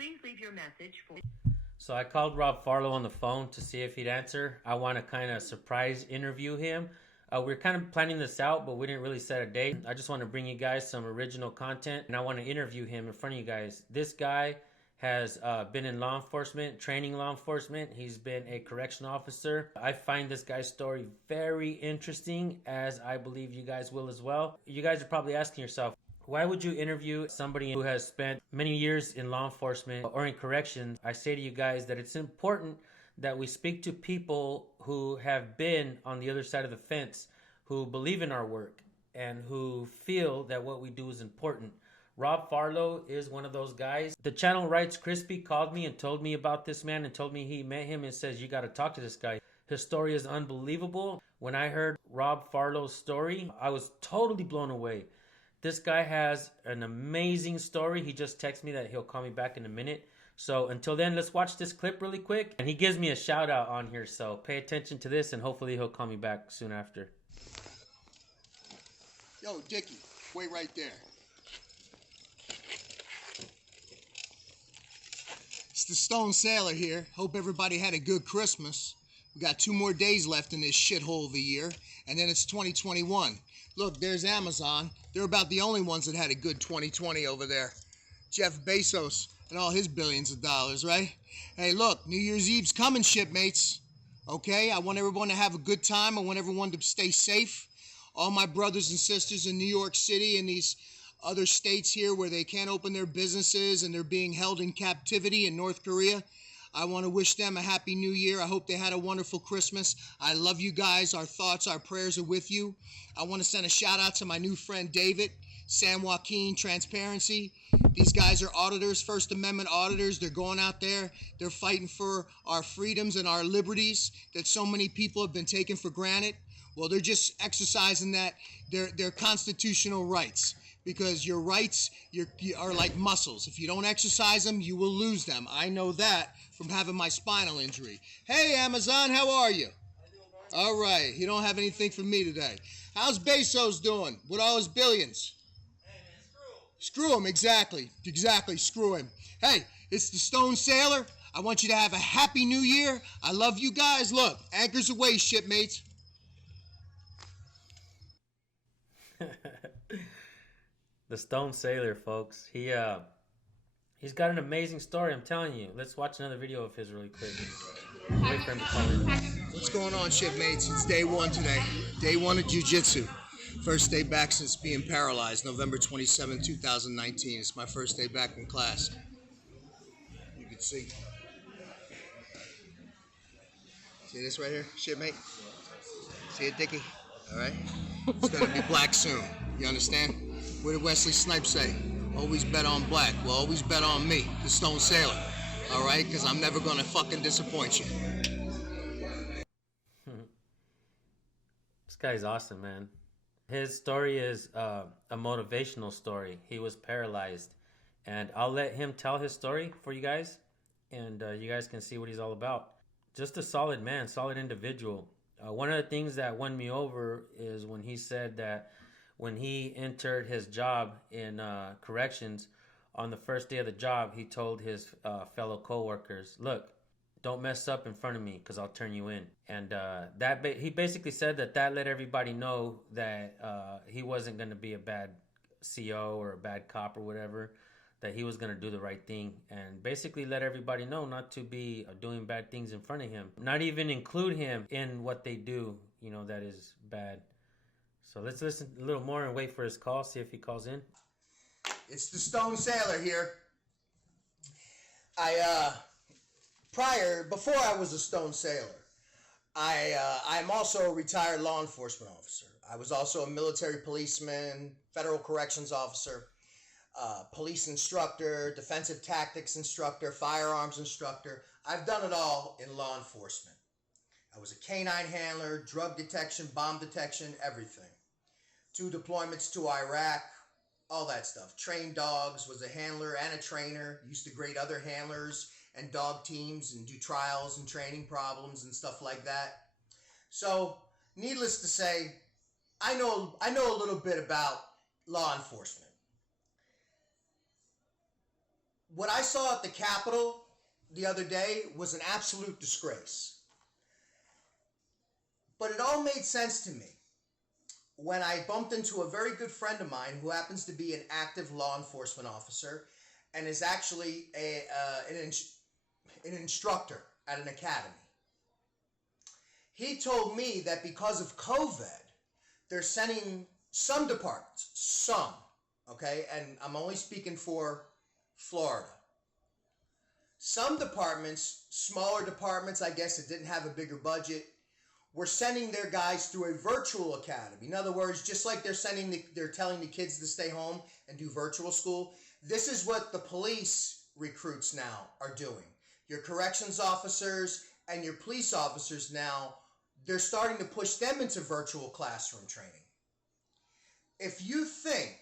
Please leave your message for... So I called Rob Farlow on the phone to see if he'd answer. I want to kind of surprise interview him. We're kind of planning this out, but we didn't really set a date. I just want to bring you guys some original content, and I want to interview him in front of you guys. This guy has been in law enforcement, training law enforcement. He's been a correctional officer. I find this guy's story very interesting, as I believe you guys will as well. You guys are probably asking yourself, why would you interview somebody who has spent many years in law enforcement or in corrections? I say to you guys that it's important that we speak to people who have been on the other side of the fence, who believe in our work, and who feel that what we do is important. Rob Farlow is one of those guys. The channel Rights Crispy called me and told me about this man and told me he met him and says, you got to talk to this guy. His story is unbelievable. When I heard Rob Farlow's story, I was totally blown away. This guy has an amazing story. He just texted me that he'll call me back in a minute. So until then, let's watch this clip really quick. And he gives me a shout out on here, so pay attention to this and hopefully he'll call me back soon after. Yo, Dickie, wait right there. It's the Stone Sailor here. Hope everybody had a good Christmas. We got 2 more days left in this shithole of the year, and then it's 2021. Look, there's Amazon. They're about the only ones that had a good 2020 over there. Jeff Bezos and all his billions of dollars, right? Hey, look, New Year's Eve's coming, shipmates. Okay, I want everyone to have a good time. I want everyone to stay safe. All my brothers and sisters in New York City and these other states here where they can't open their businesses and they're being held in captivity in North Korea, I want to wish them a happy new year. I hope they had a wonderful Christmas. I love you guys. Our thoughts, our prayers are with you. I want to send a shout out to my new friend David, San Joaquin Transparency. These guys are auditors, First Amendment auditors. They're going out there. They're fighting for our freedoms and our liberties that so many people have been taken for granted. Well, they're just exercising their constitutional rights, because your rights are like muscles. If you don't exercise them, you will lose them. I know that from having my spinal injury. Hey, Amazon, how are you? All right, you don't have anything for me today. How's Bezos doing with all his billions? Hey, man, Screw him, exactly, screw him. Hey, it's the Stone Sailor. I want you to have a happy new year. I love you guys. Look, anchors away, shipmates. The Stone Sailor, folks. He's got an amazing story, I'm telling you. Let's watch another video of his really quick. Wait for him to call in. What's going on, shipmates? It's day 1 today. Day 1 of Jiu-Jitsu. First day back since being paralyzed, November 27, 2019. It's my first day back in class. You can see. See this right here, shipmate? See it, Dickie? All right? It's going to be black soon. You understand? What did Wesley Snipes say? Always bet on black. Well, always bet on me, the Stone Sailor. All right? Because I'm never going to fucking disappoint you. This guy's awesome, man. His story is a motivational story. He was paralyzed. And I'll let him tell his story for you guys. And you guys can see what he's all about. Just a solid man, solid individual. One of the things that won me over is when he said that when he entered his job in corrections, on the first day of the job, he told his fellow co-workers, look, don't mess up in front of me because I'll turn you in. And he basically said that let everybody know that he wasn't going to be a bad CO or a bad cop or whatever, that he was going to do the right thing, and basically let everybody know not to be doing bad things in front of him, not even include him in what they do, that is bad. So let's listen a little more and wait for his call, see if he calls in. It's the Stone Sailor here. Before I was a Stone Sailor, I'm also a retired law enforcement officer. I was also a military policeman, federal corrections officer, police instructor, defensive tactics instructor, firearms instructor. I've done it all in law enforcement. I was a canine handler, drug detection, bomb detection, everything. 2 deployments to Iraq, all that stuff. Trained dogs, was a handler and a trainer, used to grade other handlers and dog teams and do trials and training problems and stuff like that. So, needless to say, I know a little bit about law enforcement. What I saw at the Capitol the other day was an absolute disgrace. But it all made sense to me when I bumped into a very good friend of mine who happens to be an active law enforcement officer and is actually an instructor at an academy. He told me that because of COVID, they're sending some departments, okay, and I'm only speaking for Florida. Some departments, smaller departments, I guess, that didn't have a bigger budget, were sending their guys through a virtual academy. In other words, just like they're telling the kids to stay home and do virtual school, this is what the police recruits now are doing. Your corrections officers and your police officers now, they're starting to push them into virtual classroom training. If you think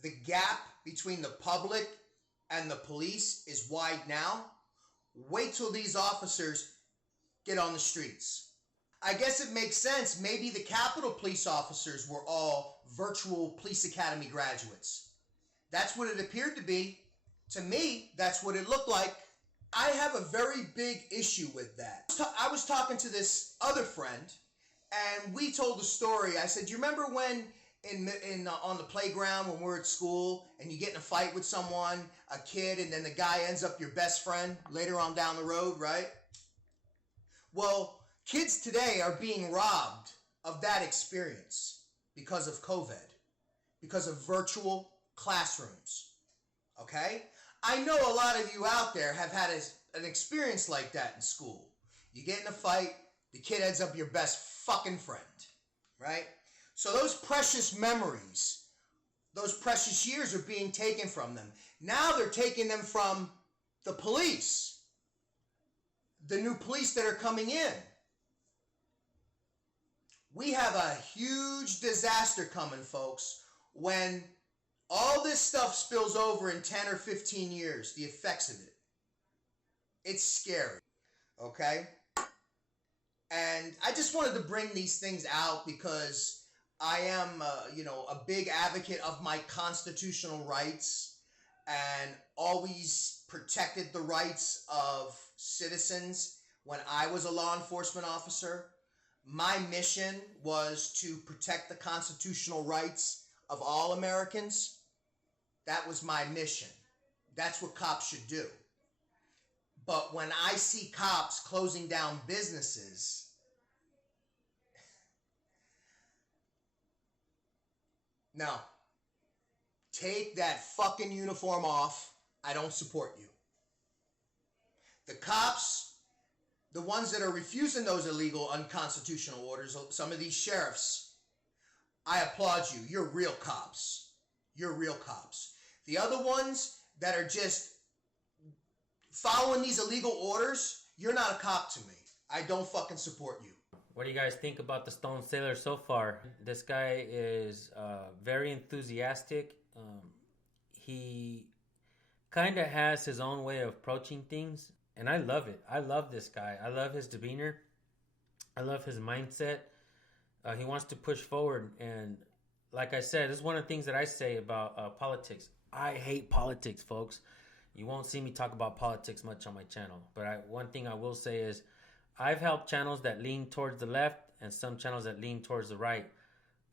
the gap between the public and the police is wide now, wait till these officers get on the streets. I guess it makes sense. Maybe the Capitol police officers were all virtual police academy graduates. That's what it appeared to be. To me, that's what it looked like. I have a very big issue with that. I was talking to this other friend, and we told the story. I said, "You remember when on the playground when we're at school and you get in a fight with someone, a kid, and then the guy ends up your best friend later on down the road, right?" Well, kids today are being robbed of that experience because of COVID, because of virtual classrooms, okay? I know a lot of you out there have had an experience like that in school. You get in a fight, the kid ends up your best fucking friend, right? So those precious memories, those precious years are being taken from them. Now they're taking them from the police, the new police that are coming in. We have a huge disaster coming, folks, when all this stuff spills over in 10 or 15 years, the effects of it. It's scary, okay? And I just wanted to bring these things out because I am, a big advocate of my constitutional rights and always protected the rights of citizens when I was a law enforcement officer. My mission was to protect the constitutional rights of all Americans. That was my mission. That's what cops should do. But when I see cops closing down businesses, no. Take that fucking uniform off. I don't support you. The cops, the ones that are refusing those illegal, unconstitutional orders, some of these sheriffs, I applaud you. You're real cops. You're real cops. The other ones that are just following these illegal orders, you're not a cop to me. I don't fucking support you. What do you guys think about the Stone Sailor so far? This guy is very enthusiastic. He kind of has his own way of approaching things, and I love it. I love this guy. I love his demeanor. I love his mindset. He wants to push forward, and like I said, this is one of the things that I say about politics. I hate politics, folks. You won't see me talk about politics much on my channel, but one thing I will say is I've helped channels that lean towards the left and some channels that lean towards the right.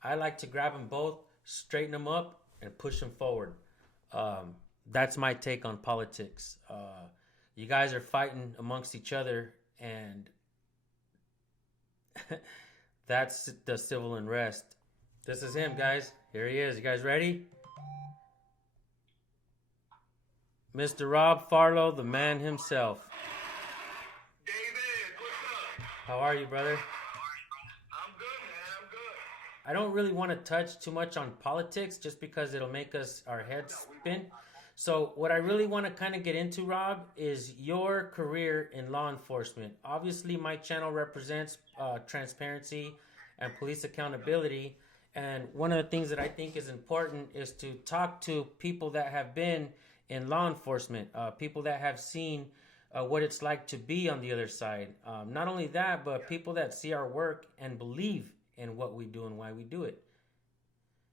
I like to grab them both, straighten them up, and push them forward. That's my take on politics. You guys are fighting amongst each other, and that's the civil unrest. This is him, guys. Here he is. You guys ready? Mr. Rob Farlow, the man himself. David, what's up? How are you, brother? I'm good, man. I'm good. I don't really want to touch too much on politics just because it'll make our heads spin. So what I really want to kind of get into, Rob, is your career in law enforcement. Obviously, my channel represents transparency and police accountability. And one of the things that I think is important is to talk to people that have been in law enforcement, people that have seen what it's like to be on the other side. Not only that, but people that see our work and believe in what we do and why we do it.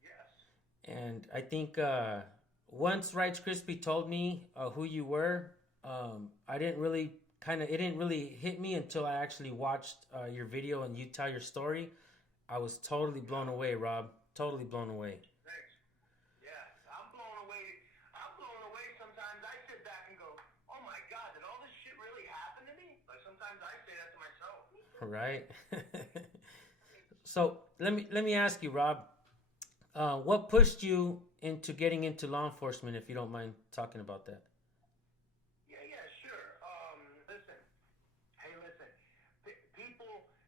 Yes. And I think once Rights Crispy told me who you were, I didn't really it didn't really hit me until I actually watched your video and you tell your story. I was totally blown away, Rob. Totally blown away. Thanks. Yeah, I'm blown away. I'm blown away. Sometimes I sit back and go, "Oh my God, did all this shit really happen to me?" Like sometimes I say that to myself. Right. So let me ask you, Rob. What pushed you into getting into law enforcement, if you don't mind talking about that? Yeah, sure. Listen. Hey, listen.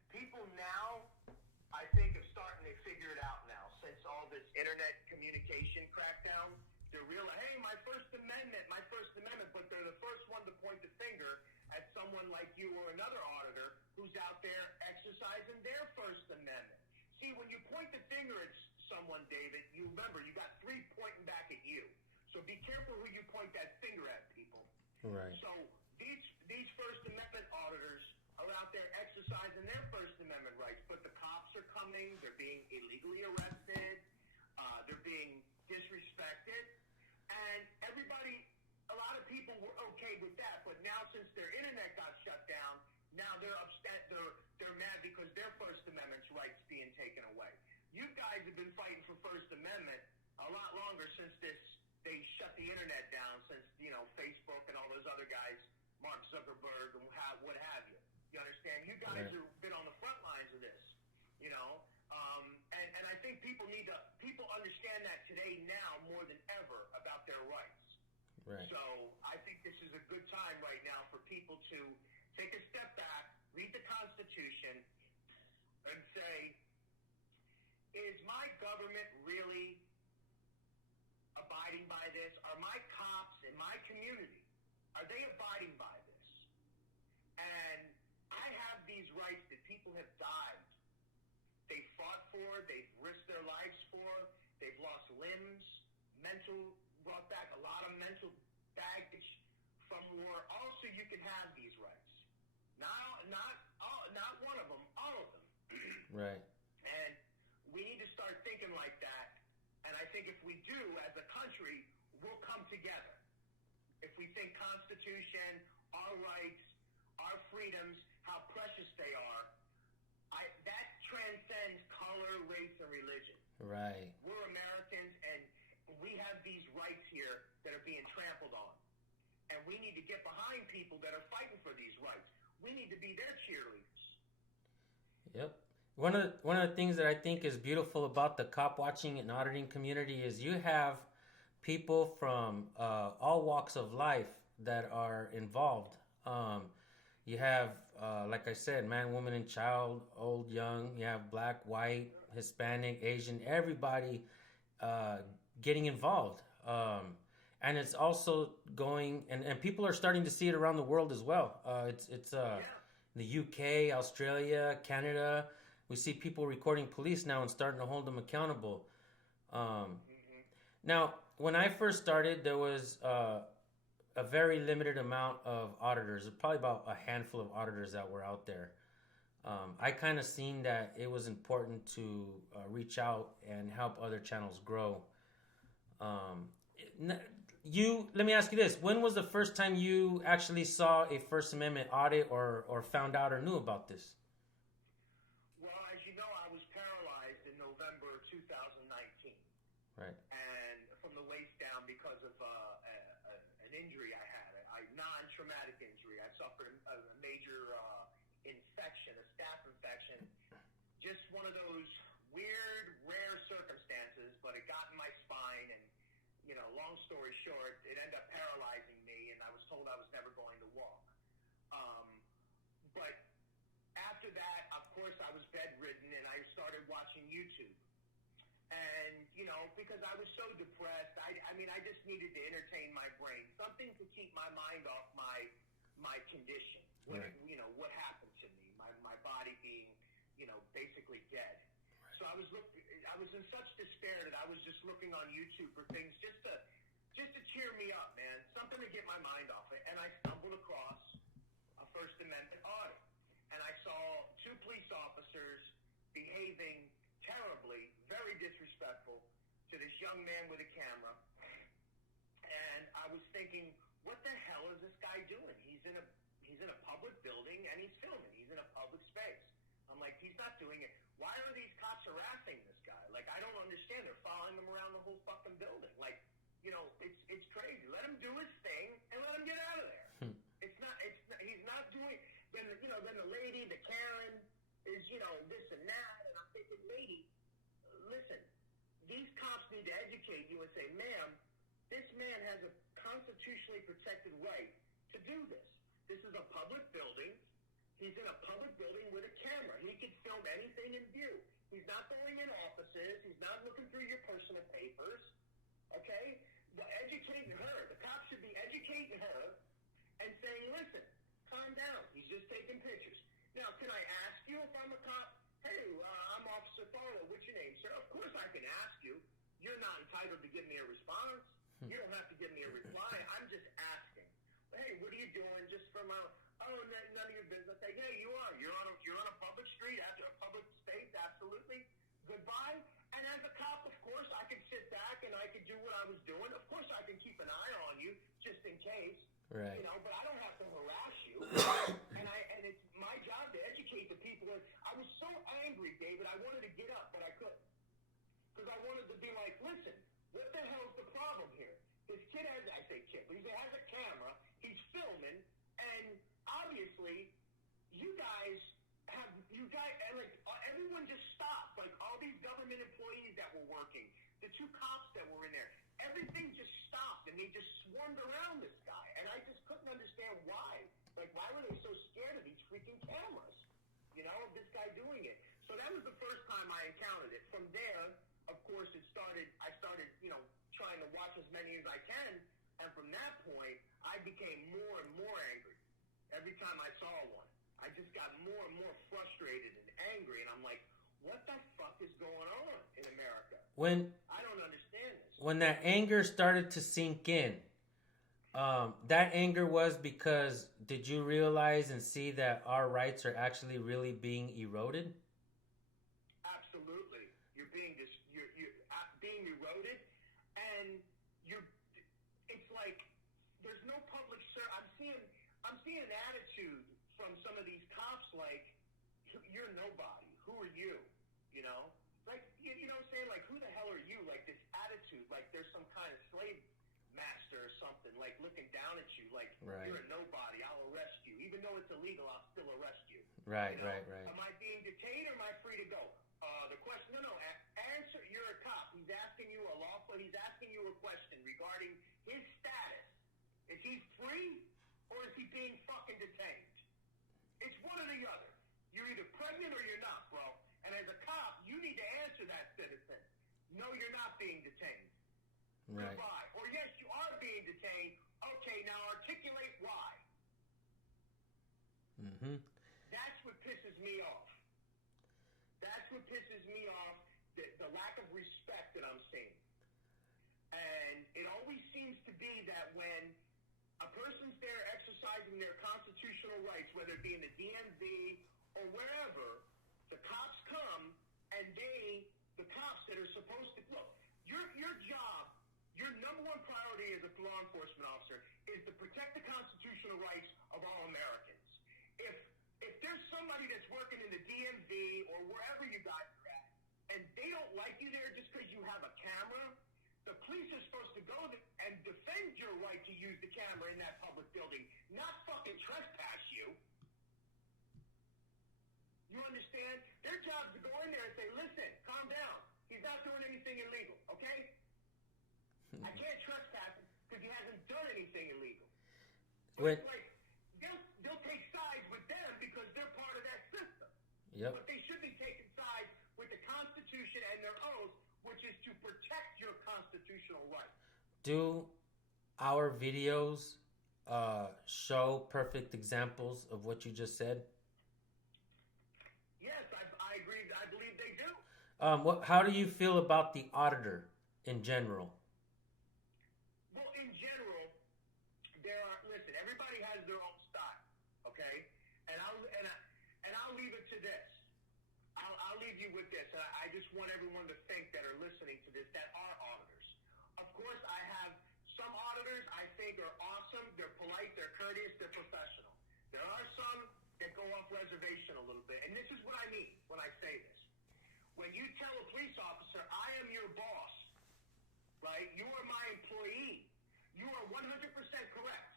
People now, I think, are starting to figure it out now. Since all this internet communication crackdown, they're real. Hey, my First Amendment, my First Amendment. But they're the first one to point the finger at someone like you or another auditor who's out there exercising their First Amendment. See, when you point the finger at someone, David, you remember you got three pointing back at you. So be careful who you point that finger at, people. Right. So these First Amendment auditors are out there exercising their First Amendment rights, but the cops are coming. They're being illegally arrested. They're being disrespected, and everybody. A lot of people were okay with that, but now since their internet got shut down, now they're upset. They're mad because their First Amendment rights being taken away. You guys have been fighting for First Amendment a lot longer since they shut the internet down, since Facebook and all those other guys, Mark Zuckerberg and what have you. You understand? You guys Right. have been on the front lines of this, and I think people understand that today now more than ever about their rights. Right. So I think this is a good time right now for people to take a step back, read the Constitution, and say, is my government really abiding by this? Are my cops in my community, are they abiding by this? And I have these rights that people have died. They fought for, they've risked their lives for, they've lost limbs, brought back a lot of mental baggage from war. Also, you can have these rights. Not one of them, all of them. Right. And we need to start thinking like that. And I think if we do, as a country, we'll come together. If we think Constitution, our rights, our freedoms, how precious they are, that transcends color, race, and religion. Right. We're Americans, and we have these rights here that are being trampled on. And we need to get behind people that are fighting for these rights. We need to be their cheerleaders. Yep. One of the things that I think is beautiful about the cop watching and auditing community is you have people from all walks of life that are involved. You have, like I said, man, woman, and child, old, young. You have black, white, Hispanic, Asian, everybody getting involved. And it's also going, and people are starting to see it around the world as well. It's the UK, Australia, Canada. We see people recording police now and starting to hold them accountable. Now, when I first started, there was a very limited amount of auditors, probably about a handful of auditors that were out there. I kind of seen that it was important to reach out and help other channels grow. Let me ask you this: when was the first time you actually saw a First Amendment audit, or found out or knew about this? Well, as you know, I was paralyzed in November 2019. Right. And from the waist down because of an injury I had, a non-traumatic injury. I suffered a major infection, a staph infection. Just one of those weird, rare circumstances, but it got in my spine, and long story short, it ended up paralyzing me, and I was told I was never going to walk. But after that, of course, I was bedridden, and I started watching YouTube. And, because I was so depressed, I just needed to entertain my brain, something to keep my mind off my condition. Right. What happened to me, my body being, basically dead. So I was in such despair that I was just looking on YouTube for things just to cheer me up, man. Something to get my mind off it. And I stumbled across a First Amendment audit. And I saw two police officers behaving terribly, very disrespectful to this young man with a camera. was thinking, what the hell is this guy doing? He's in a public building and he's filming. He's in a public space. I'm like, he's not doing it. Why are these cops harassing this guy? Like, I don't understand. They're following him around the whole fucking building. Like, you know, it's crazy. Let him do his thing and let him get out of there. He's not doing. Then the lady, the Karen, is this and that, and I'm thinking, lady, listen, these cops need to educate you and say, ma'am, this man has a constitutionally protected right to do this. This is a public building. He's in a public building with a camera. He can film anything in view. He's not going in offices. He's not looking through your personal papers. Okay? Educating her. The cops should be educating her and saying, listen, calm down. He's just taking pictures. Now, can I ask you if I'm a cop? Hey, I'm Officer Farlow. What's your name, sir? Of course I can ask you. You're not entitled to give me a response. You don't have to give me a reply. I'm just asking. Hey, what are you doing? Just from none of your business. Say, hey, you are. You're on a public street, after a public space. Absolutely. Goodbye. And as a cop, of course, I can sit back and I can do what I was doing. Of course, I can keep an eye on you just in case. Right. But I don't have to harass you. and it's my job to educate the people. And I was so angry, David. I wanted to get up, but I couldn't. Because I wanted to be like, listen, what the hell's the problem here? This kid has, I say kid, but he has a camera. He's filming, and obviously, everyone just stopped. Like, all these government employees that were working, the 2 cops that were in there, everything just stopped, and they just swarmed around this guy. And I just couldn't understand why. Like, why were they so scared of these freaking cameras? Of this guy doing it. So that was the first time I encountered it. From there, of course, I started, trying to watch as many as I can. And from that point, I became more and more angry. Every time I saw one, I just got more and more frustrated and angry. And I'm like, what the fuck is going on in America? I don't understand this. When that anger started to sink in, that anger was because did you realize and see that our rights are actually really being eroded? Absolutely. You're being being eroded, and it's like there's no public I'm seeing an attitude from some of these cops like, you're nobody. Who are you? Like, you know what I'm saying? Like, who the hell are you? Like, this attitude, like there's some kind of slave master or something, like looking down at you, like, right, you're a nobody, I'll arrest you. Even though it's illegal, I'll still arrest you. Right, right. Am I being detained or am I free to go? The question, answer, you're a cop. He's asking you a question regarding his status. Is he free or is he being fucking detained? It's one or the other. You're either pregnant or you're not, bro. And as a cop, you need to answer that citizen. No, you're not being detained. Right. Goodbye. Or yes, you are being detained. Okay, now articulate why. Mm-hmm. That's what pisses me off. The lack of respect that I'm seeing. And it always seems to be that when a person's there exercising their constitutional rights, whether it be in the DMV or wherever, the cops come and the cops that are supposed to, look, your job, your number one priority as a law enforcement officer is to protect the constitutional rights of all Americans. If there's somebody that's working in the DMV or wherever you guys are at, and they don't like you there just because you have a camera, the police are supposed to go and defend your right to use the camera in that public building, not fucking trespass you. You understand? Their job is to go in there and say, listen, calm down. He's not doing anything illegal, okay? I can't trespass him because he hasn't done anything illegal. But it's like, they'll take sides with them because they're part of that system. Yep. But they should be taking sides with the Constitution and their oath, which is to protect your constitutional rights. Do our videos show perfect examples of what you just said? Yes, I agree. I believe they do. How do you feel about the auditor in general? Well, in general, listen, everybody has their own style, okay? And I'll leave it to this. I'll leave you with this. And I just want everyone to think that are listening to this that are auditors. Of course, I have some auditors I think think are awesome. They're polite, they're courteous, they're professional. There are some that go off reservation a little bit. And this is what I mean when I say this. When you tell a police officer, I am your boss, right? You are my employee. You are 100% correct.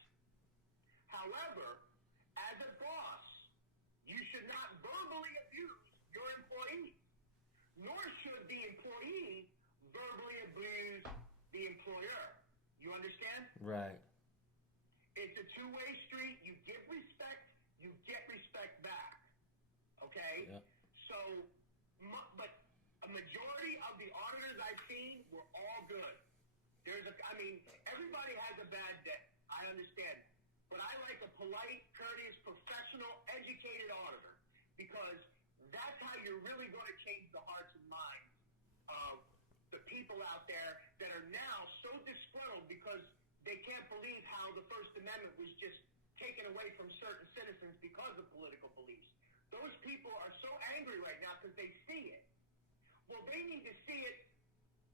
However, as a boss, you should not verbally abuse your employee, nor should the employee verbally abuse the employer. You understand? Right. It's a two-way street. You give respect, you get respect back. Okay? Yep. So, but a majority of the auditors I've seen were all good. Everybody has a bad day. I understand. But I like a polite, courteous, professional, educated auditor, because that's how you're really going to change the hearts and minds of the people out there that are now so disgruntled because they can't believe how the First Amendment was just taken away from certain citizens because of political beliefs. Those people are so angry right now because they see it. Well, they need to see it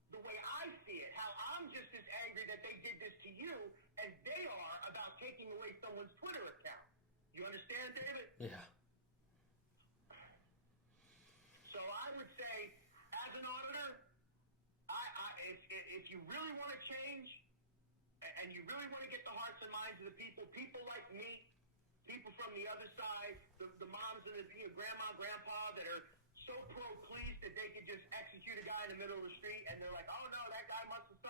the way I see it, how I'm just as angry that they did this to you as they are about taking away someone's Twitter account. You understand, David? Yeah. So I would say, as an auditor, if you really want to change and you really want to get the hearts and minds of the people like me, people from the other side, the moms and the grandma, grandpa that are so pro-police that they could just execute a guy in the middle of the street, and they're like, oh no, that guy must have,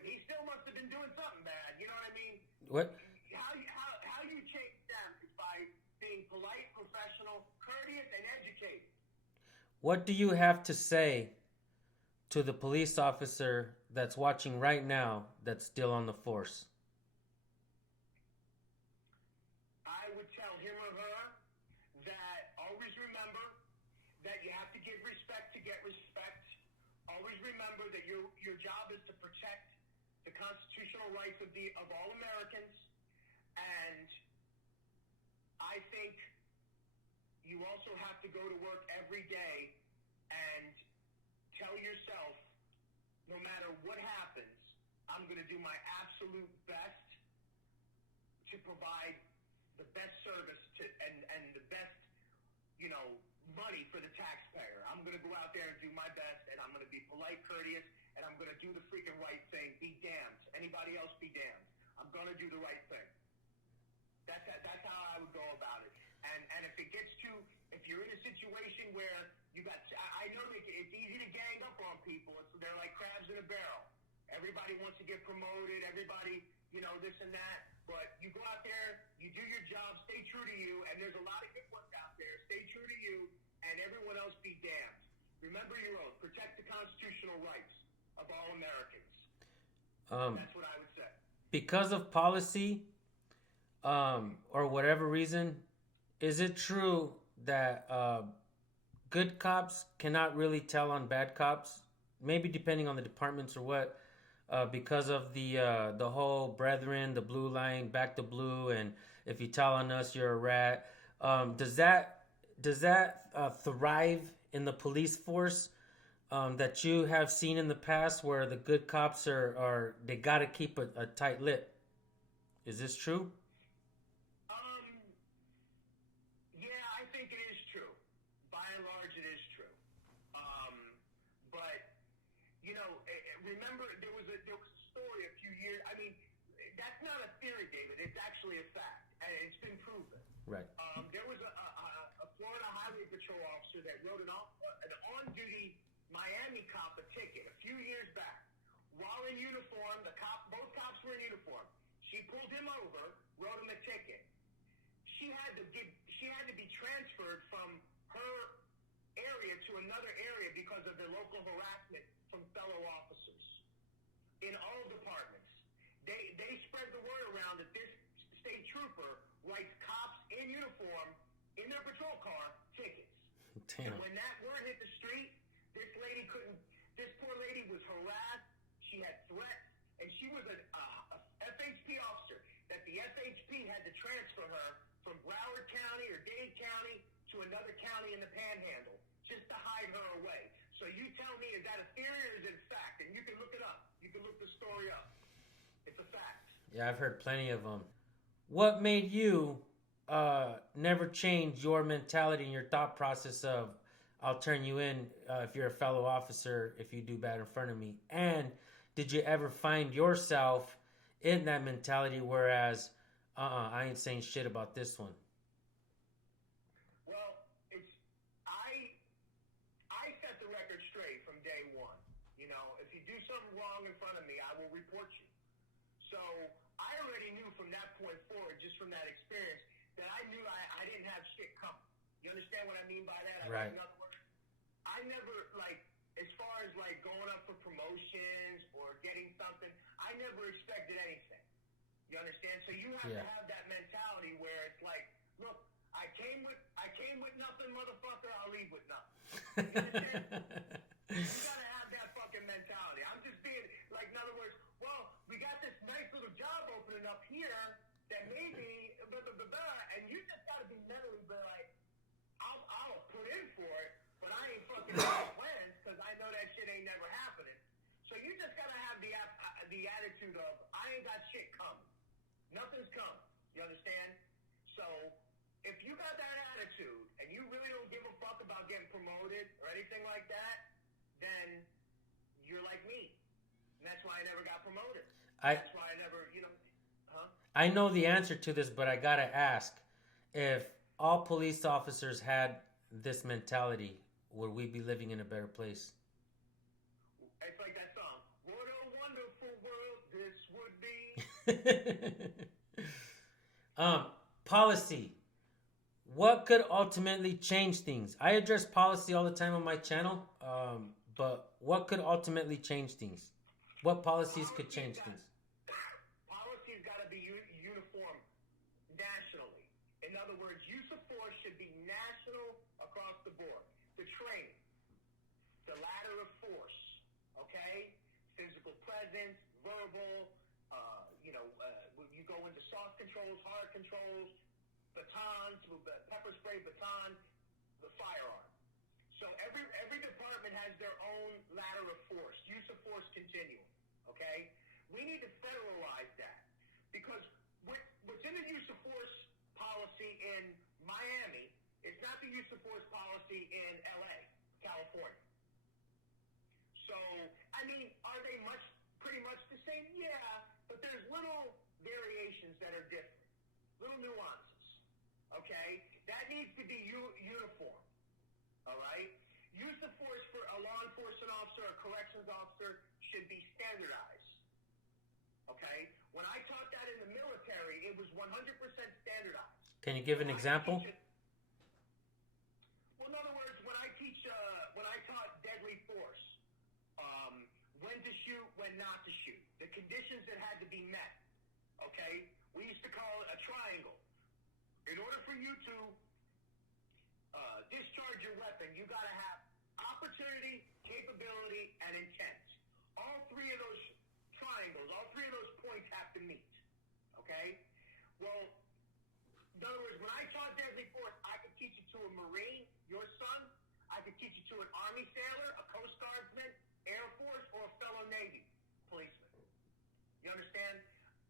he still must have been doing something bad. You know what I mean? What? How you change them is by being polite, professional, courteous, and educated. What do you have to say to the police officer that's watching right now that's still on the force? I would tell him or her that always remember that you have to give respect to get respect. Always remember that your job is to protect the constitutional rights of all Americans. And I think you also have to go to work every day and tell yourself, no matter what happens, I'm going to do my absolute best to provide the best service and the best, money for the taxpayer. I'm going to go out there and do my best, and I'm going to be polite, courteous, and I'm going to do the freaking right thing. Be damned. Anybody else be damned. I'm going to do the right thing. That's how I would go about it. And if you're in a situation where I know that it's easy to gang up on people. They're like crabs in a barrel. Everybody wants to get promoted. Everybody, this and that. But you go out there, you do your job, stay true to you, and there's a lot of good ones out there. Stay true to you, and everyone else be damned. Remember your oath. Protect the constitutional rights of all Americans. That's what I would say. Because of policy, or whatever reason, is it true that good cops cannot really tell on bad cops? Maybe depending on the departments or what. Because of the whole brethren, the blue line, back to blue, and if you tell on us, you're a rat. Does that thrive in the police force that you have seen in the past, where the good cops are they got to keep a tight lip? Is this true? Yeah, I think it is true. By and large, it is true. But remember there was a story a few years. I mean, that's not a theory, David. It's actually a fact, and it's been proven. Right. There was a Florida Highway Patrol officer that wrote an on-duty Miami cop a ticket a few years back. While in uniform, both cops were in uniform. She pulled him over, wrote him a ticket. She had to be transferred from her area to another area because of the local harassment from fellow officers in all departments. They spread the word around that this state trooper writes cops in uniform in their patrol car tickets. Damn. And when that word hit the street, this poor lady was harassed. She had threats, and she was a FHP officer that the FHP had to transfer her from Broward County or Dade County to another county in the Panhandle just to hide her away. So you tell me, is that a theory or is it a fact? And you can look it up. You can look the story up. It's a fact. Yeah, I've heard plenty of them. What made you never change your mentality and your thought process of I'll turn you in if you're a fellow officer if you do bad in front of me? And did you ever find yourself in that mentality whereas I ain't saying shit about this one? Well, I set the record straight from day one. You know, if you do something wrong in front of me, I will report you. So I already knew from that point forward, just from that experience, that I knew I didn't have shit coming. You understand what I mean by that? Right. In other words, I never, like, as far as, like, going up for promotions or getting something, I never expected anything. You understand? So you have to have that mentality where it's like, look, I came with nothing, motherfucker, I'll leave with nothing. You understand? You gotta have that fucking mentality. I'm just being, like, in other words, well, we got this nice little job opening up here that maybe, blah, blah, blah, blah, and you just gotta be mentally, but like, I'll put in for it, but I ain't fucking making plans because I know that shit ain't never happening. So you just gotta have the attitude of, I ain't got shit coming. Nothing's coming. You understand? So if you got that attitude and you really don't give a fuck about getting promoted or anything like that, then you're like me. And that's why I never got promoted. That's why I never, you know, I know the answer to this, but I gotta ask, if all police officers had this mentality, would we be living in a better place? It's like that song, what a wonderful world this would be. Policy. What could ultimately change things? I address policy all the time on my channel, but what could ultimately change things? What policies could change things? Policy's got to be uniform nationally. In other words, use of force should be national across the board. The training, the ladder of force, okay? Physical presence, verbal, you go into soft controls, hard controls, batons, pepper spray baton, the firearm. So every department has their own ladder of force, use of force continuum, okay? We need to federalize that because what's in the use of force policy in Miami is not the use of force policy in LA, California. So, I mean, are they pretty much the same? Yeah, but there's little variations that are different, little nuances, okay? That needs to be uniform, all right? Use of force for a law enforcement officer or corrections officer should be standardized, okay? When I taught that in the military, it was 100% standardized. Can you give an example? Well, in other words, when I taught deadly force, when to shoot, when not to shoot, the conditions that had to be met, okay? We used to call it a triangle. In order for you to discharge your weapon, you got to have opportunity, capability, and intent. All three of those triangles, all three of those points have to meet, okay? Well, in other words, when I taught deadly force, I could teach it to a Marine, your son. I could teach it to an Army sailor, a Coast Guardsman, Air Force, or a fellow Navy policeman. You understand?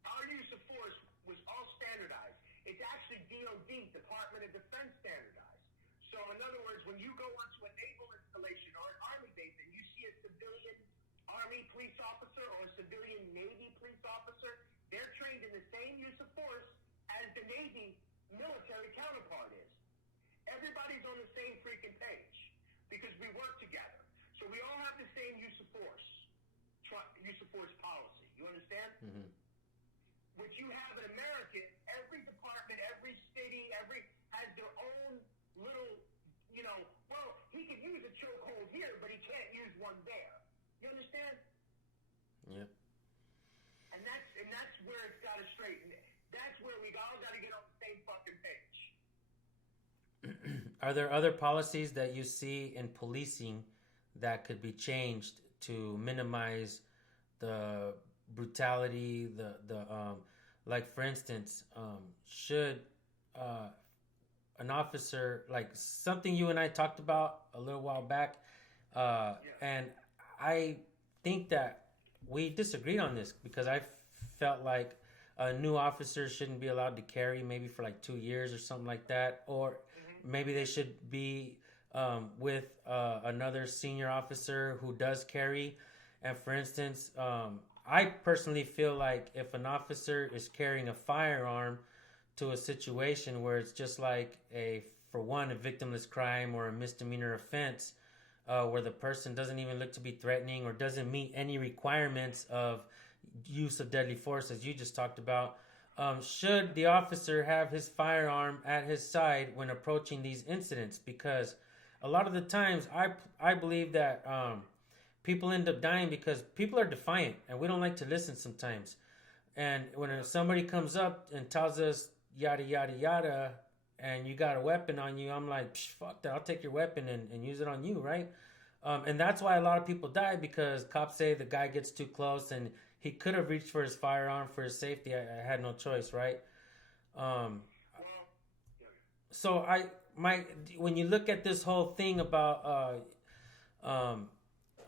Our use of force was all standardized. It's actually DOD, Department of Defense standardized. So in other words, when you go onto a naval installation or an Army base and you see a civilian Army police officer or a civilian Navy police officer, they're trained in the same use of force as the Navy military counterpart is. Everybody's on the same freaking page because we work together. So we all have the same use of force policy. You understand? Mm-hmm. What you have in America, every department, every city, has their own little, well, he can use a chokehold here, but he can't use one there. You understand? Yep. And that's where it's got to straighten. That's where we all got to get on the same fucking page. Are there other policies that you see in policing that could be changed to minimize the brutality, like for instance, should an officer, like something you and I talked about a little while back, and I think that we disagreed on this because I felt like new officers shouldn't be allowed to carry maybe for like 2 years or something like that, or maybe they should be with another senior officer who does carry. And for instance, I personally feel like if an officer is carrying a firearm to a situation where it's just like for one, a victimless crime or a misdemeanor offense, where the person doesn't even look to be threatening or doesn't meet any requirements of use of deadly force, as you just talked about, should the officer have his firearm at his side when approaching these incidents? Because a lot of the times, I believe that people end up dying because people are defiant and we don't like to listen sometimes. And when somebody comes up and tells us yada yada yada, and you got a weapon on you, I'm like, fuck that, I'll take your weapon and use it on you, right? And that's why a lot of people die, because cops say the guy gets too close and he could have reached for his firearm for his safety. I had no choice, right? So when you look at this whole thing about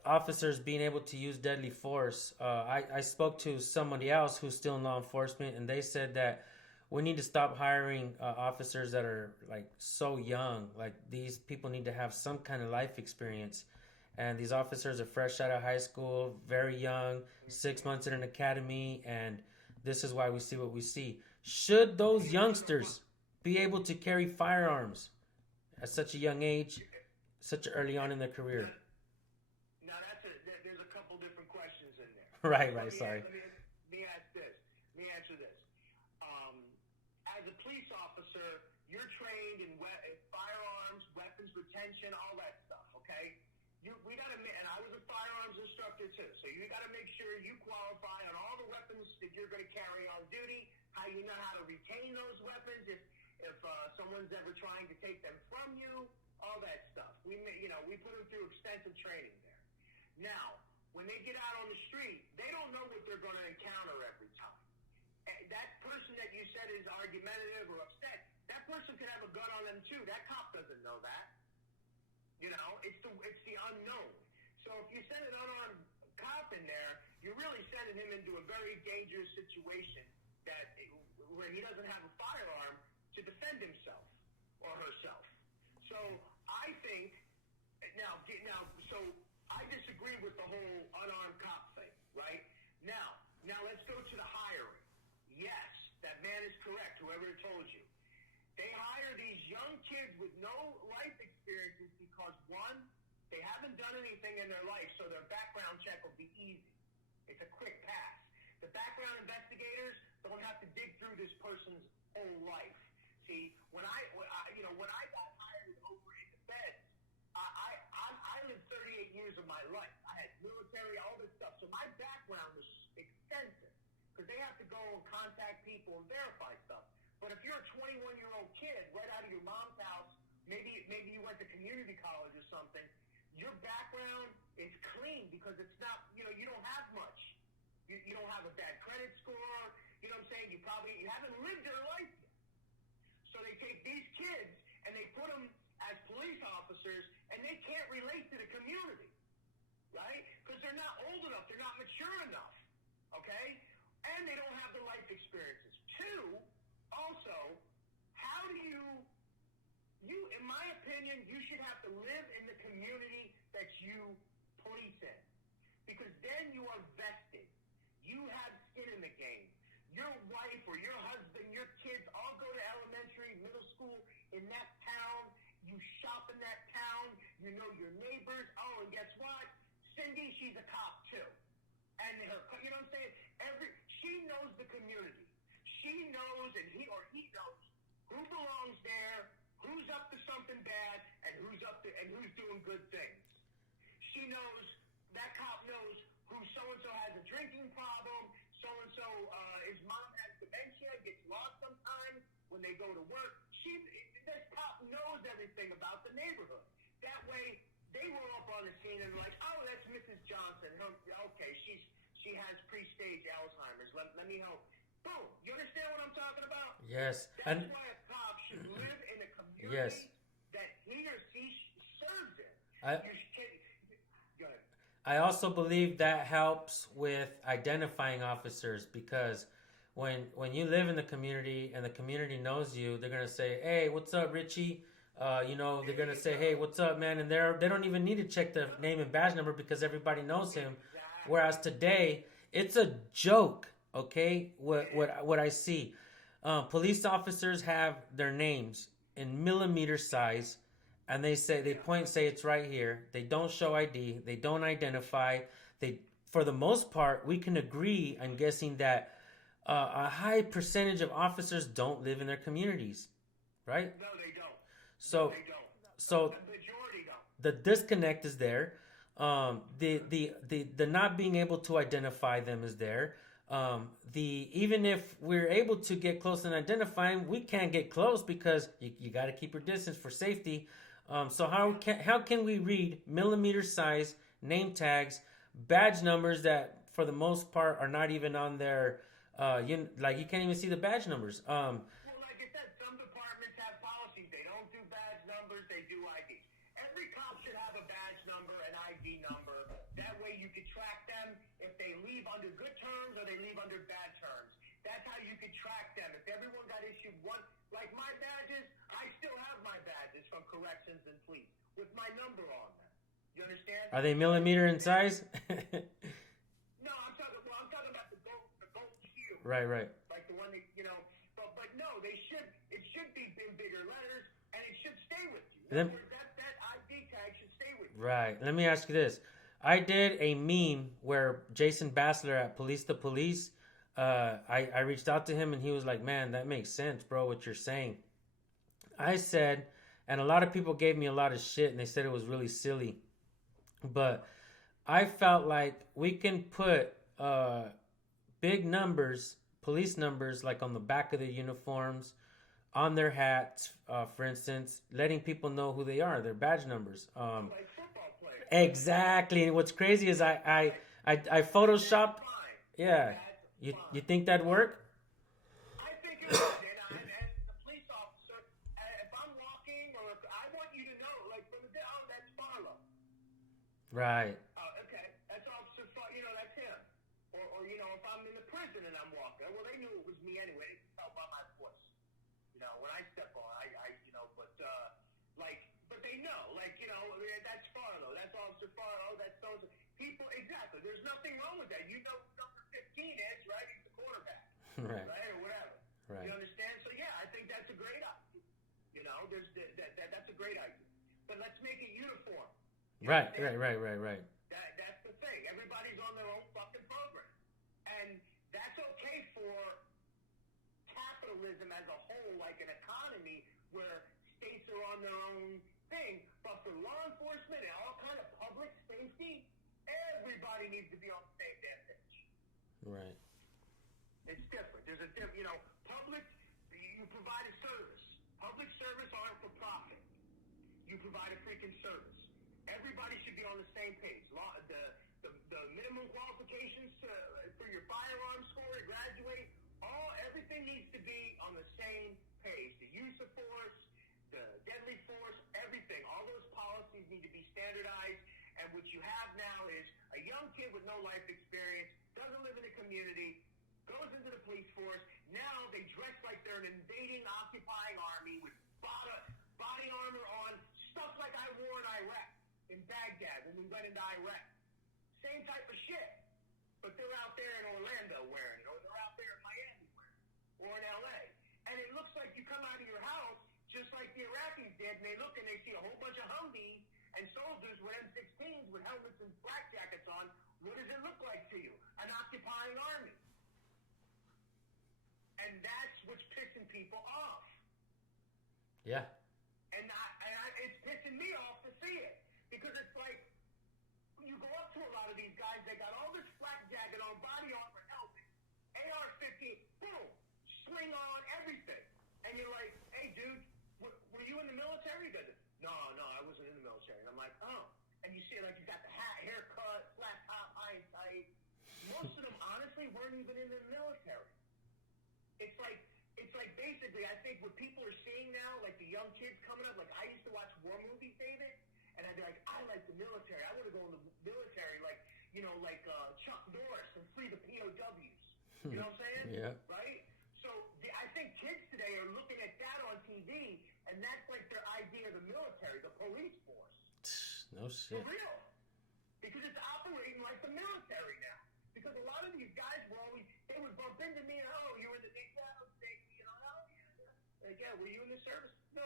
officers being able to use deadly force, I spoke to somebody else who's still in law enforcement, and they said that we need to stop hiring officers that are like so young. Like, these people need to have some kind of life experience. And these officers are fresh out of high school, very young, 6 months in an academy, and this is why we see what we see. Should those youngsters be able to carry firearms at such a young age, such early on in their career? Now, there's a couple different questions in there. Right, sorry. Let me ask this. Let me answer this. As a police officer, you're trained in firearms, weapons retention, all that stuff, okay? We got to, and I was a firearms instructor too, so you got to make sure you qualify on all the weapons that you're going to carry on duty, how you know how to retain those weapons if someone's ever trying to take them from you, all that stuff. We put them through extensive training there. Now, when they get out on the street, they don't know what they're going to encounter every time. That person that you said is argumentative or upset, that person could have a gun on them too. That cop doesn't know that. It's the unknown. So if you send an unarmed cop in there, you're really sending him into a very dangerous situation where he doesn't have a firearm to defend himself or herself. So I think so I disagree with the whole unarmed cop thing, right? Now let's go to the hiring. Yes, that man is correct, whoever told you. They hire these young kids with no life experiences because, one, they haven't done anything in their life, so their background check will be easy. It's a quick pass. The background investigators don't have to dig through this person's whole life. See, when I got hired over in the feds, I lived 38 years of my life. I had military, all this stuff, so my background was extensive because they have to go and contact people and verify stuff. But if you're a 21-year-old kid right out of your mom's house, maybe you went to community college or something, your background is clean because it's not, you don't have much. You don't have a bad credit score. You know what I'm saying? You haven't lived your life yet. So they take these kids and they put them as police officers, and they can't relate to the community, right? Because they're not old enough. They're not mature enough, okay? And they don't have the life experiences. Two, also, how do you, in my opinion, you should have to live in the community that you police in. Because then you are vested. You have skin in the game. Your wife or your husband, your kids all go to elementary, middle school in that town. You shop in that town. You know your neighbors. Oh, and guess what? Cindy, she's a cop too. And you know what I'm saying? She knows the community. She knows, and he knows who belongs there, who's up to something bad, and who's doing good things. She knows, that cop knows who so-and-so has a drinking problem, so-and-so, his mom has dementia, gets lost sometimes when they go to work. This cop knows everything about the neighborhood. That way, they roll up on the scene and like, oh, that's Mrs. Johnson. Okay, she has pre-stage Alzheimer's. Let me help. Boom. You understand what I'm talking about? Yes. That's why a cop should live in a community that he or she serves in. Go ahead. I also believe that helps with identifying officers, because when you live in the community and the community knows you, they're gonna say, "Hey, what's up, Richie?" They're gonna say, "Hey, what's up, man?" And they don't even need to check the name and badge number because everybody knows him. Whereas today, it's a joke. Okay, what I see, police officers have their names in millimeter size, and they point, say it's right here. They don't show ID. They don't identify. For the most part, we can agree. I'm guessing that a high percentage of officers don't live in their communities, right? No, they don't. So, They don't. so The majority don't. the disconnect is there. The not being able to identify them is there. Even if we're able to get close and identify them, we can't get close because you got to keep your distance for safety. So how can we read millimeter size name tags, badge numbers that for the most part are not even on their you can't even see the badge numbers. Well, like I said, some departments have policies. They don't do badge numbers. They do IDs. Every cop should have a badge number, an ID number. That way you can track them if they leave under good terms or they leave under bad terms. That's how you can track them. If everyone got issued one, like my badges, I still have my badges from corrections and police with my number on them. You understand? Are they millimeter in size? No, I'm talking about the gold shield. Right. Like the one that, but no, it should be in bigger letters, and it should stay with you. That ID tag should stay with you. Right. Let me ask you this. I did a meme where Jason Bassler at Police the Police, I reached out to him and he was like, "Man, that makes sense, bro, what you're saying." I said, and a lot of people gave me a lot of shit and they said it was really silly, but I felt like we can put big numbers, police numbers, like on the back of the uniforms, on their hats, for instance, letting people know who they are, their badge numbers. Like football players. Exactly. And what's crazy is I photoshopped. Yeah. You think that'd work? I think it would. And the police officer, if I'm walking or I want you to know, like from that's Barlow. Right. Okay, that's Officer that's him. Or if I'm in the prison and I'm walking, well, they knew it was me anyway. They could tell by my voice. When I step on, but they know, that's Farlow, that's Officer Farlow, that's those people. Exactly. There's nothing wrong with that. You know who number 15 is, right? He's the quarterback, Right. Or whatever. Right. You understand? So yeah, I think that's a great idea. That's a great idea. But let's make it uniform. Right. That's the thing. Everybody's on their own fucking program, and that's okay for capitalism as a whole, like an economy where states are on their own thing. But for law enforcement and all kind of public safety, everybody needs to be on the same damn page. Right. It's different. There's a public. You provide a service. Public service aren't for profit. You provide a freaking service. Everybody should be on the same page. The minimum qualifications for your firearms score to graduate, everything needs to be on the same page. The use of force, the deadly force, everything. All those policies need to be standardized. And what you have now is a young kid with no life experience, doesn't live in a community, goes into the police force. Now they dress like they're an invading, occupying army with body armor on, stuff like I wore in Iraq, in Baghdad, when we went into Iraq. Same type of shit. But they're out there in Orlando wearing it, or they're out there in Miami wearing it, or in LA. And it looks like you come out of your house, just like the Iraqis did, and they look and they see a whole bunch of Humvees and soldiers with M16s with helmets and flak jackets on. What does it look like to you? An occupying army. And that's what's pissing people off. Yeah. And it's pissing me off to see it. Because it's like, you go up to a lot of these guys, they got all this flak jacket on, body armor, helmet, AR-15, boom, sling on, everything. And you're like, "Hey, dude, were you in the military?" He goes, No, I wasn't in the military. And I'm like, "Oh." And you see, like, you got the hat, haircut, flat top, high and tight. Most of them, honestly, weren't even in the military. It's like basically, I think what people are seeing now, like the young kids coming up, like I used to watch war movies, David, and I'd be like, I like the military. I want to go in the military, like Chuck Norris and free the POWs. You know what I'm saying? Yeah. Right? LAPD, and that's like their idea of the military, the police force. No shit. For real. Because it's operating like the military now. Because a lot of these guys they would bump into me and, oh, you were in the safety, you know, oh, yeah. Like, yeah, were you in the service? No,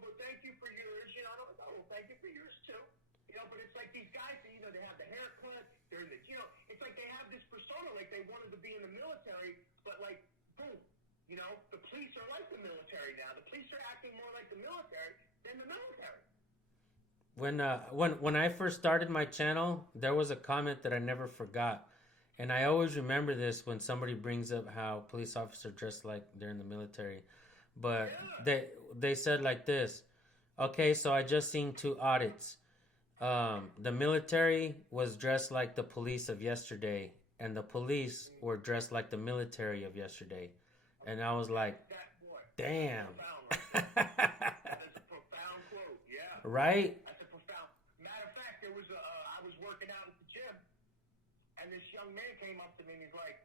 but thank you for yours, you know. Oh, well, thank you for yours, too. You know, but it's like these guys, you know, they have the haircut, they're in the, you know, it's like they have this persona like they wanted to be in the military, but like, boom, you know, the police are like the military now. The police are acting more like the military than the military. When I first started my channel, there was a comment that I never forgot. And I always remember this when somebody brings up how police officers dress like they're in the military. But yeah. they said like this, okay, so I just seen 2 audits. The military was dressed like the police of yesterday, and the police were dressed like the military of yesterday. And I was like, damn. That's a profound quote, yeah. Right? That's a profound. Matter of fact, there was I was working out at the gym, and this young man came up to me and he's like,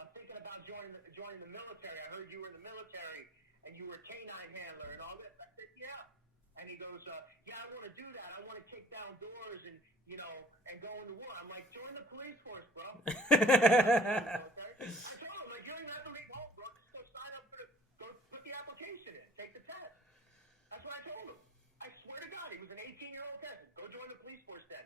I'm thinking about joining the military. I heard you were in the military, and you were a canine handler and all this. I said, yeah. And he goes, yeah, I want to do that. I want to kick down doors and, you know, and go into war. I'm like, join the police force, bro. I told him, like, you don't even have to leave home, bro. Just go sign up go put the application in. Take the test. That's what I told him. I swear to God, he was an 18-year-old test. Go join the police force then.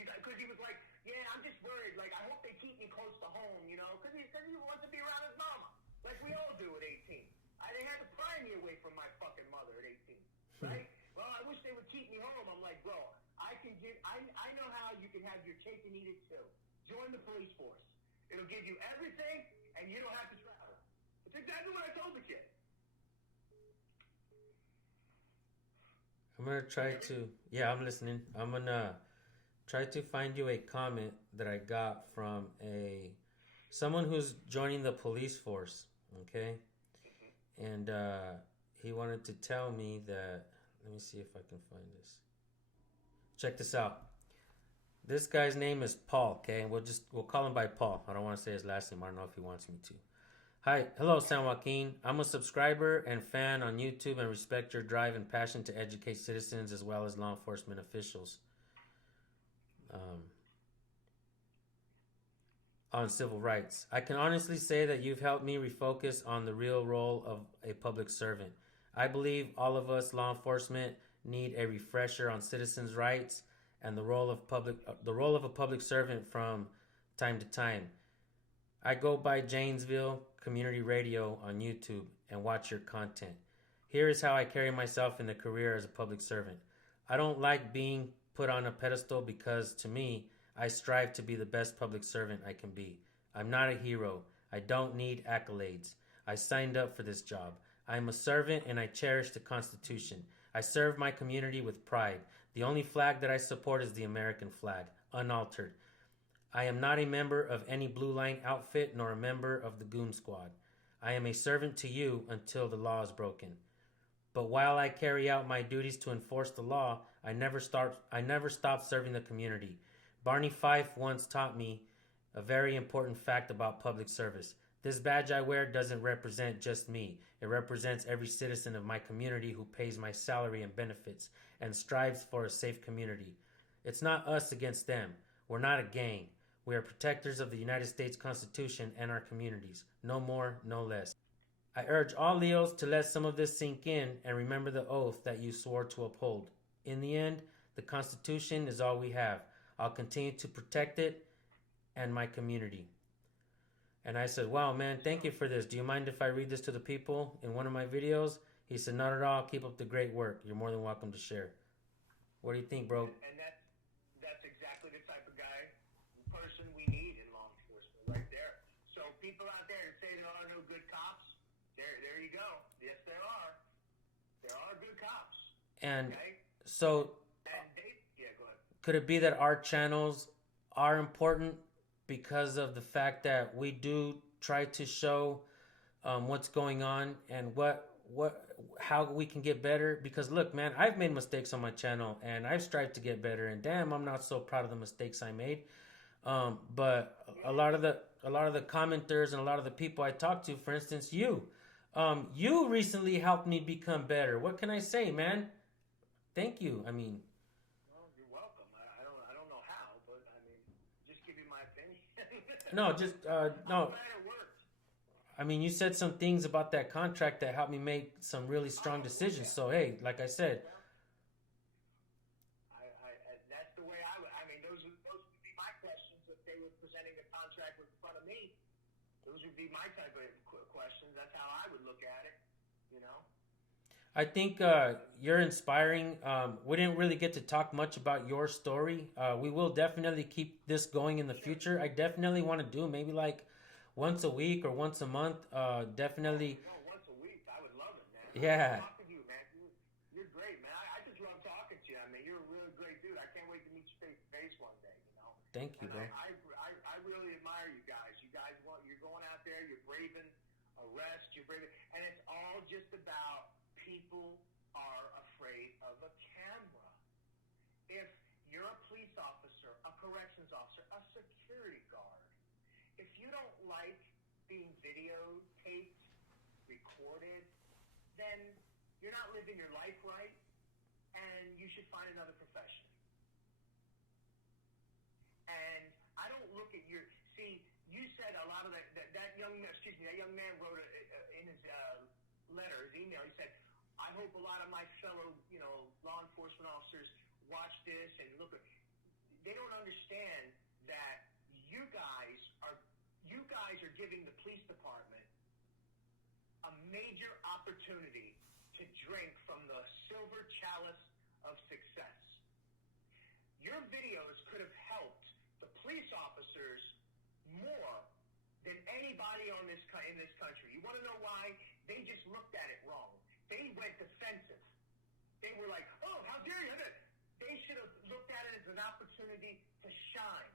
Because he was like, yeah, I'm just worried. Like, I hope they keep me close to home, you know, because he said he wants to be around his mama. Like we all do at 18. They had to pry me away from my fucking mother at 18. Right? Well, I wish they would keep me home. I'm like, bro, I know how you can have your cake and eat it too. Join the police force. It'll give you everything, and you don't have to travel. It's exactly what I told the kid. I'm going to try to... Yeah, I'm listening. I'm going to try to find you a comment that I got from someone who's joining the police force, okay? And he wanted to tell me that... Let me see if I can find this. Check this out. This guy's name is Paul, okay? We'll call him by Paul. I don't want to say his last name. I don't know if he wants me to. Hi. Hello, San Joaquin. I'm a subscriber and fan on YouTube and respect your drive and passion to educate citizens as well as law enforcement officials on civil rights. I can honestly say that you've helped me refocus on the real role of a public servant. I believe all of us law enforcement need a refresher on citizens' rights and the role of a public servant from time to time. I go by Janesville Community Radio on YouTube and watch your content. Here is how I carry myself in the career as a public servant. I don't like being put on a pedestal because, to me, I strive to be the best public servant I can be. I'm not a hero. I don't need accolades. I signed up for this job. I am a servant and I cherish the Constitution. I serve my community with pride. The only flag that I support is the American flag, unaltered. I am not a member of any Blue Line outfit nor a member of the Goon Squad. I am a servant to you until the law is broken. But while I carry out my duties to enforce the law, I never stop serving the community. Barney Fife once taught me a very important fact about public service. This badge I wear doesn't represent just me. It represents every citizen of my community who pays my salary and benefits and strives for a safe community. It's not us against them. We're not a gang. We are protectors of the United States Constitution and our communities. No more, no less. I urge all Leos to let some of this sink in and remember the oath that you swore to uphold. In the end, the Constitution is all we have. I'll continue to protect it and my community. And I said, wow, man, thank you for this. Do you mind if I read this to the people in one of my videos? He said, not at all. Keep up the great work. You're more than welcome to share. What do you think, bro? And that's exactly the type of person we need in law enforcement right there. So people out there that say there are no good cops, there you go. Yes, there are. There are good cops. And okay? So, yeah, go ahead. Could it be that our channels are important because of the fact that we do try to show what's going on and how we can get better? Because look, man, I've made mistakes on my channel and I've strived to get better, and damn, I'm not so proud of the mistakes I made. But a lot of the commenters and a lot of the people I talk to, for instance, you, You recently helped me become better. What can I say, man? Thank you. I mean, Well, you're welcome. I don't know how, but I mean, just give you my opinion. no, just I'm no. glad it worked. I mean, you said some things about that contract that helped me make some really strong decisions. Yeah. So hey, like I said, Well, that's the way I would. I mean, those would be my questions if they were presenting a contract in front of me. Those would be my type of questions. That's how I would look at it. You know. I think you're inspiring. We didn't really get to talk much about your story. We will definitely keep this going in the future. I definitely want to do maybe like once a week or once a month. Definitely. No, once a week. I would love it, man. Yeah. I love talking to you, man. You're great, man. I just love talking to you. I mean, you're a really great dude. I can't wait to meet you face to face one day. You know. Thank you, And bro. I really admire you guys. You guys you're going out there. You're braving arrest. You're braving, and it's all just about people are afraid of a camera. If you're a police officer, a corrections officer, a security guard, if you don't like being videotaped, recorded, then you're not living your life right, and you should find another profession. And I don't look at your, see, you said a lot of that young man wrote in his letter, his email, he said, I hope a lot of my fellow, law enforcement officers watch this and look at. They don't understand that you guys are giving the police department a major opportunity to drink from the silver chalice of success. Your videos could have helped the police officers more than anybody in this country. You want to know why? They just looked at it wrong. They went defensive. They were like, oh, how dare you? They should have looked at it as an opportunity to shine.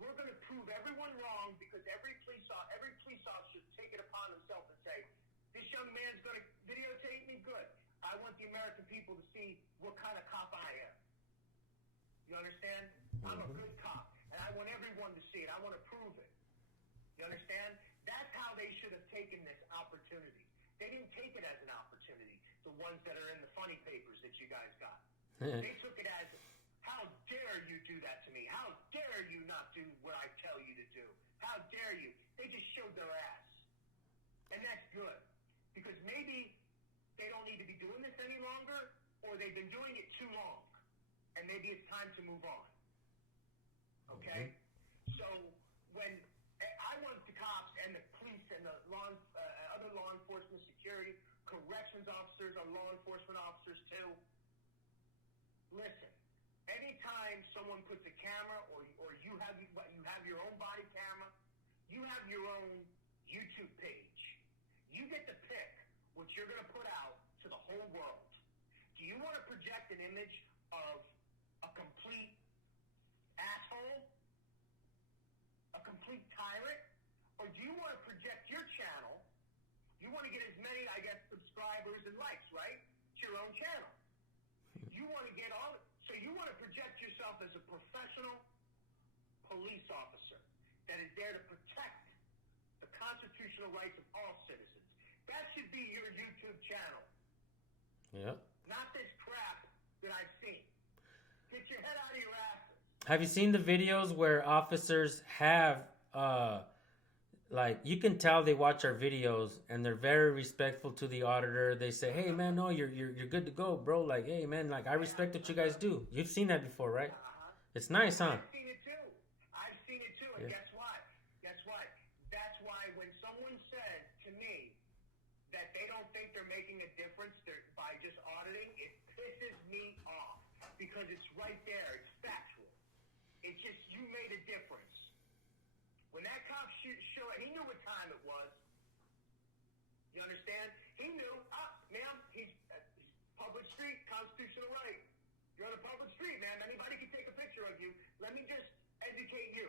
We're going to prove everyone wrong because every police officer take it upon himself and say, this young man's going to videotape me? Good. I want the American people to see what kind of cop I am. You understand? I'm a good cop, and I want everyone to see it. I want to prove it. You understand? That's how they should have taken this opportunity. They didn't take it as an opportunity, the ones that are in the funny papers that you guys got. They took it as, how dare you do that to me? How dare you not do what I tell you to do? How dare you? They just showed their ass. And that's good. Because maybe they don't need to be doing this any longer, or they've been doing it too long. And maybe it's time to move on. Okay? So when I want the cops and the police and the other law enforcement, security, corrections officers, or law enforcement officers too, listen. Anytime someone puts a camera, or you have your own body camera, you have your own YouTube page. You get to pick what you're going to put out to the whole world. Do you want to project an image of a complete asshole, a complete tyrant, or do you want to project your channel? You want to get as many, I guess, subscribers and likes, right? It's your own channel. You want to get all. So you want to project yourself as a professional police officer that is there to protect the constitutional rights of all citizens. That should be your YouTube channel. Yeah. Not this crap that I've seen. Get your head out of your asses. Have you seen the videos where officers have like, you can tell they watch our videos and they're very respectful to the auditor. They say, hey man, no, you're good to go, bro. Like, hey man, like, I respect what you guys do. You've seen that before, right? It's nice, huh? I've seen it too. And Yeah. guess what? That's why when someone says to me that they don't think they're making a difference by just auditing, it pisses me off because it's right there. It's factual. It's just, you made a difference. When that cop showed, he knew what time it was. You understand? He knew, ma'am, he's public street, constitutional right. You're on a public street, ma'am. Anybody can take a picture of you. Let me just educate you.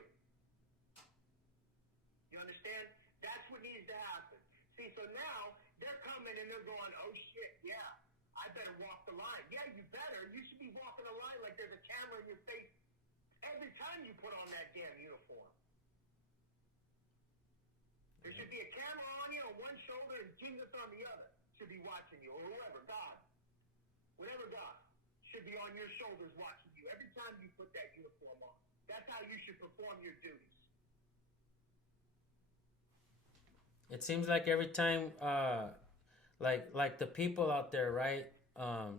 You understand? That's what needs to happen. See, so now they're coming and they're going, oh shit, yeah, I better walk the line. Yeah, you better. You should be walking the line like there's a camera in your face every time you put on that damn uniform. There should be a camera on you on one shoulder and be watching you, or whoever, God, whatever God, should be on your shoulders watching you every time you put that uniform on. That's how you should perform your duties. It seems like every time, like the people out there, right?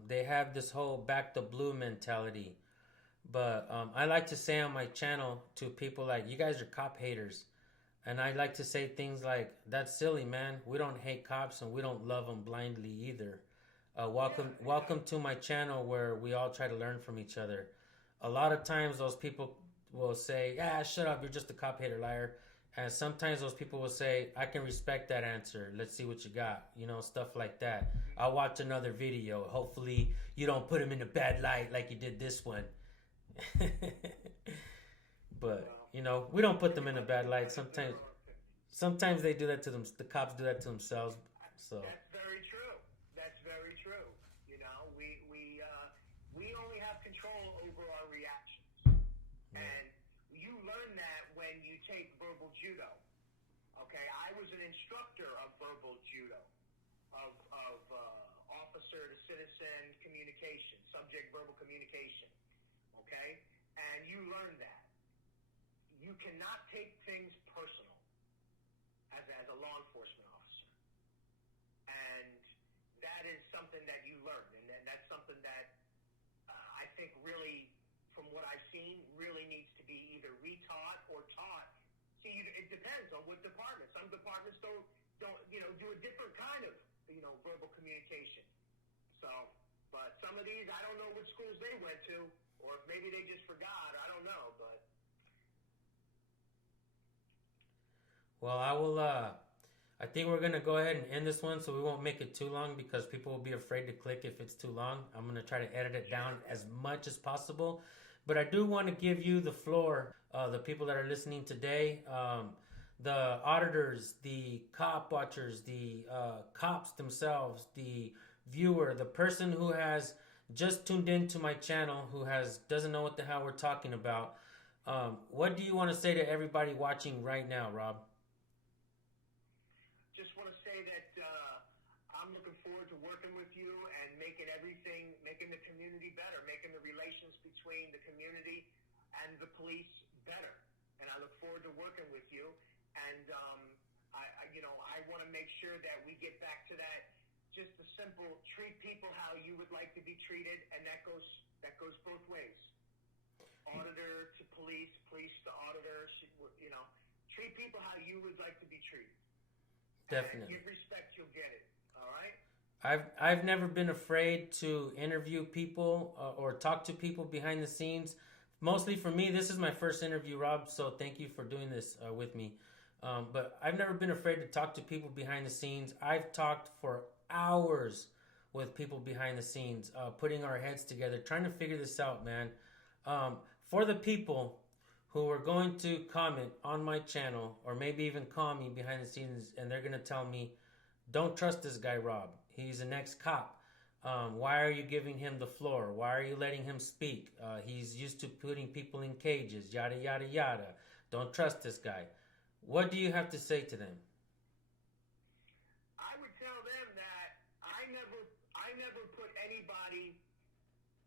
They have this whole back the blue mentality. But I like to say on my channel to people like, you guys are cop haters. And I like to say things like, that's silly, man. We don't hate cops and we don't love them blindly either. Welcome to my channel where we all try to learn from each other. A lot of times those people will say, yeah, shut up, you're just a cop hater, liar. And sometimes those people will say, I can respect that answer. Let's see what you got. You know, stuff like that. I'll watch another video. Hopefully you don't put him in a bad light like you did this one. But, you know, we don't put them in a bad light. Sometimes they do that to them. The cops do that to themselves. So that's very true. That's very true. You know, we only have control over our reactions, and you learn that when you take verbal judo. Okay, I was an instructor of verbal judo, of officer to citizen communication, subject verbal communication. Okay, and you learn that you cannot take things personal as a law enforcement officer, and that is something that you learn, and that's something that I think really, from what I've seen, really needs to be either retaught or taught. See, it depends on what department. Some departments don't do a different kind of verbal communication. So, but some of these, I don't know what schools they went to, or if maybe they just forgot. I don't know, but. well, I think we're going to go ahead and end this one so we won't make it too long because people will be afraid to click if it's too long. I'm going to try to edit it down as much as possible. But I do want to give you the floor, the people that are listening today, the auditors, the cop watchers, the cops themselves, the viewer, the person who has just tuned into my channel, who doesn't know what the hell we're talking about. What do you want to say to everybody watching right now, Rob? Just want to say that I'm looking forward to working with you and making the community better, making the relations between the community and the police better. And I look forward to working with you. And I want to make sure that we get back to that, just the simple treat people how you would like to be treated, and that goes both ways. Auditor to police, police to auditor. Treat people how you would like to be treated. Definitely. And give respect, you'll get it. All right. I've never been afraid to interview people or talk to people behind the scenes. Mostly for me, this is my first interview, Rob. So thank you for doing this with me. But I've never been afraid to talk to people behind the scenes. I've talked for hours with people behind the scenes, putting our heads together, trying to figure this out, man. For the people who are going to comment on my channel or maybe even call me behind the scenes and they're going to tell me, don't trust this guy, Rob. He's an ex-cop. Why are you giving him the floor? Why are you letting him speak? He's used to putting people in cages, yada, yada, yada. Don't trust this guy. What do you have to say to them? I would tell them that I never put anybody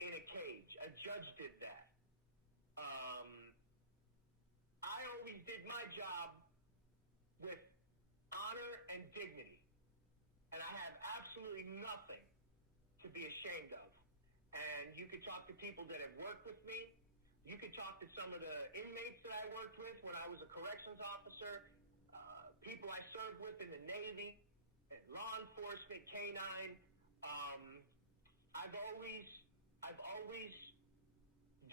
in a cage. A judge did that. I always did my job with honor and dignity. And I have absolutely nothing to be ashamed of. And you could talk to people that have worked with me. You could talk to some of the inmates that I worked with when I was a corrections officer, people I served with in the Navy, law enforcement, K-9. I've always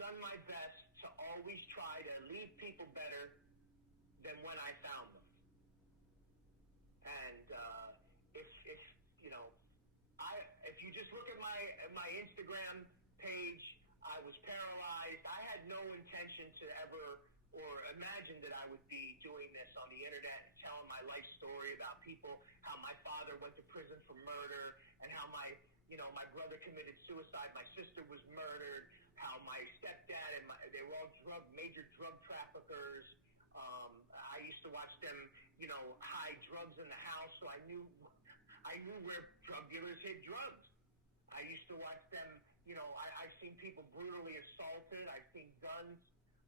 done my best to always try to leave people better than when I found them. And if you just look at my Instagram page, I was paralyzed. I had no intention to ever or imagine that I would be doing this on the internet and telling my life story about people, how my father went to prison for murder, and how my brother committed suicide, my sister was murdered, how my stepdad and they were all major drug traffickers. I used to watch them, hide drugs in the house, so I knew I knew where drug dealers hid drugs. I used to watch them, I've seen people brutally assaulted. I've seen guns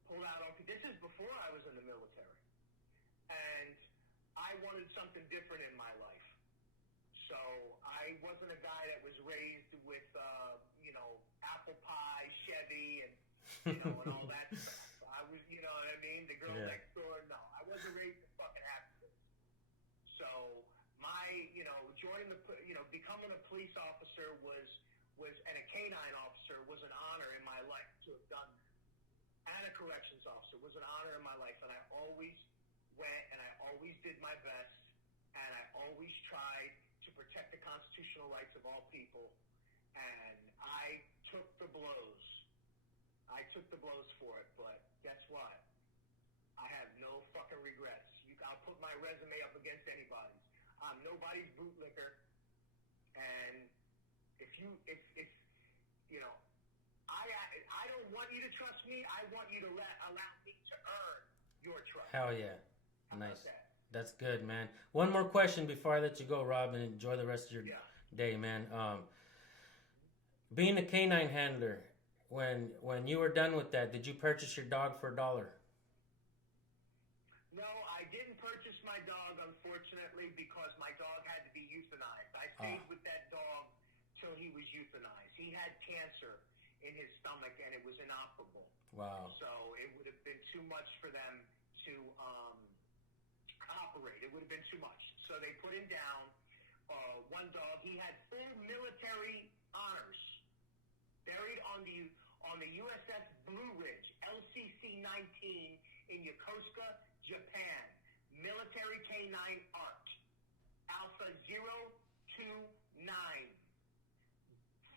pulled out on people. This is before I was in the military. And I wanted something different in my life. So I wasn't a guy that was raised with, apple pie, Chevy, and, and all that stuff. I was, you know what I mean? The girl next door, no. I wasn't raised to fucking happiness. So my, joining becoming a police officer and a canine officer was an honor in my life to have done that. And a corrections officer was an honor in my life. And I always went and I always did my best. And I always tried to protect the constitutional rights of all people. And I took the blows. I took the blows for it. But guess what? I have no fucking regrets. I'll put my resume up against anybody's. I'm nobody's bootlicker. And I don't want you to trust me. I want you to allow me to earn your trust. Hell yeah. How Nice. about that? That's good, man. One more question before I let you go, Rob, and enjoy the rest of your day, man. Being a canine handler, when you were done with that, did you purchase your dog for $1? No, I didn't purchase my dog, unfortunately, because my dog had to be euthanized. I stayed with that dog till he was euthanized. He had cancer in his stomach, and it was inoperable. Wow. So it would have been too much for them to operate. It would have been too much. So they put him down. One dog, he had full military honors, buried on the USS Blue Ridge, LCC-19 in Yokosuka, Japan. Military Canine Art, Alpha 029.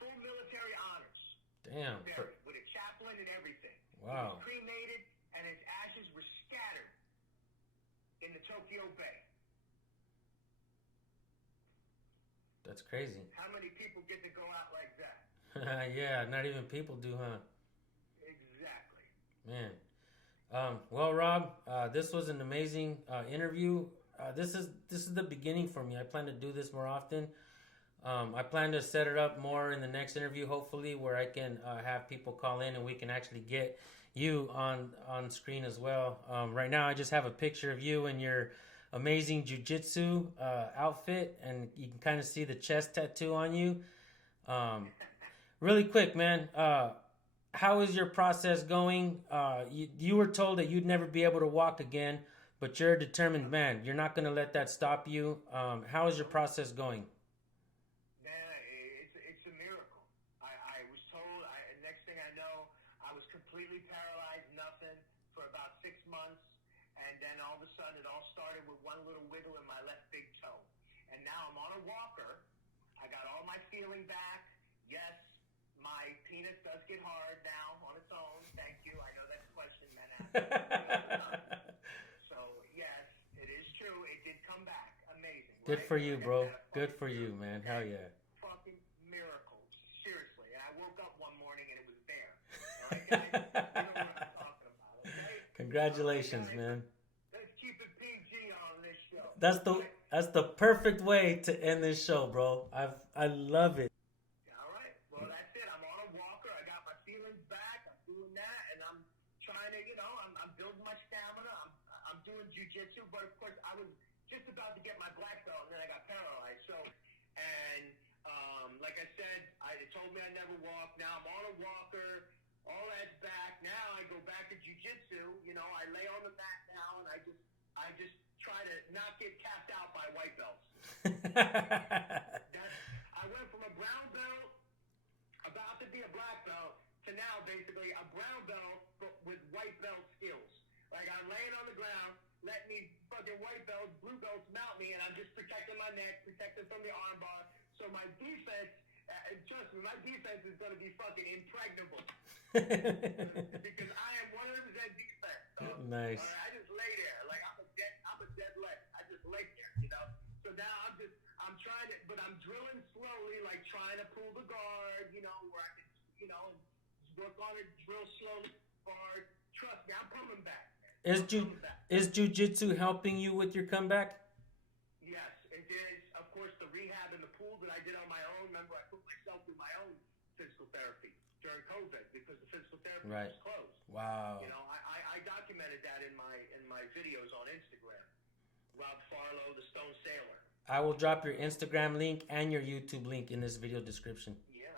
Full military honors. Damn. Buried, with a chaplain and everything. Wow. He was cremated, and his ashes were scattered in the Tokyo Bay. That's crazy. How many people get to go out like that? Yeah, not even people do, huh? Exactly. Man. Well, Rob, this was an amazing interview. This is the beginning for me. I plan to do this more often. I plan to set it up more in the next interview, hopefully, where I can have people call in and we can actually get you on screen as well. Right now, I just have a picture of you in your amazing jiu-jitsu outfit, and you can kind of see the chest tattoo on you. Really quick, man, how is your process going? You were told that you'd never be able to walk again, but you're a determined man. You're not going to let that stop you. How is your process going? Man, it's a miracle. I was told, next thing I know, I was completely paralyzed, nothing, for about 6 months. And then all of a sudden, it all started with one little wiggle in my left big toe. And now I'm on a walker. I got all my feeling back. Yes, my penis does get hard now on its own. Thank you. I know that's a question men ask. So, yes, it is true. It did come back. Amazing. Good right? for you, bro. Good for miracle. you, man. Hell yeah. Fucking miracle. Seriously. And I woke up one morning and it was there. All right, guys? You know what I'm talking about, okay? Congratulations, man. Let's keep it PG on this show. That's the perfect way to end this show, bro. I love it. All right. Well, that's it. I'm on a walker. I got my feelings back. I'm doing that, and I'm trying to, I'm building my stamina. I'm doing jiu-jitsu, but of course, I was just about to get my black belt, and then I got paralyzed. So, and like I said, it told me I never walk. Now I'm on a walker. All that's back. Now I go back to jiu-jitsu. I lay on the mat now, and I just try to not get capped out by white belts. I went from a brown belt, about to be a black belt, to now basically a brown belt but with white belt skills. Like I'm laying on the ground, letting these fucking white belts, blue belts mount me, and I'm just protecting my neck, protecting from the armbar. So my defense, trust me, my defense is going to be fucking impregnable. Because I am 100% defense. Nice. All right, I just lay there like I'm a dead leg. I just lay there, So now I'm trying to, but I'm drilling slowly, like trying to pull the guard, where I can, work on it, drill slowly, guard. Trust me, I'm coming back. Is jiu-jitsu helping you with your comeback? Yes, it is. Of course, the rehab I did on my own. Remember, I put myself through my own physical therapy during COVID because the physical therapy was closed. Wow. You know, I documented that in my videos on Instagram. Rob Farlow, the Stone Sailor. I will drop your Instagram link and your YouTube link in this video description. Yeah,